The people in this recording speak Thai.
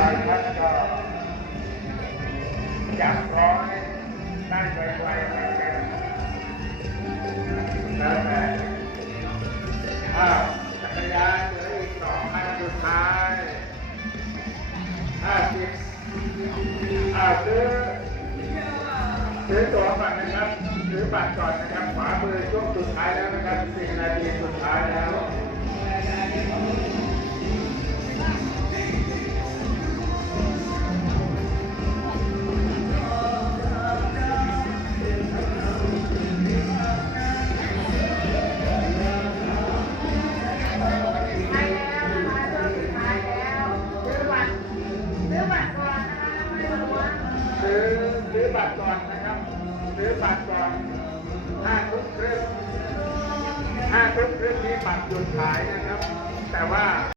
บาท่านก็จับร้อยได้ไวๆเหมือนกันแล้วแต่ถ้าจักรยานเลยออีกสองคันสุดท้ายห้าสิบอาซื้ถือตัวบัตรนะครับถือบัตรก่อนนะครับขวามือช่วงสุดท้ายแล้วนะครับสิบนาทีสุดท้ายแล้ว ซื้อซื้อบัตรก่อนนะครับ ซื้อบัตรก่อนห้าทุ่มครึ่งห้าทุ่มครึ่งนี้บัตรหยุดขายนะครับ แต่ว่า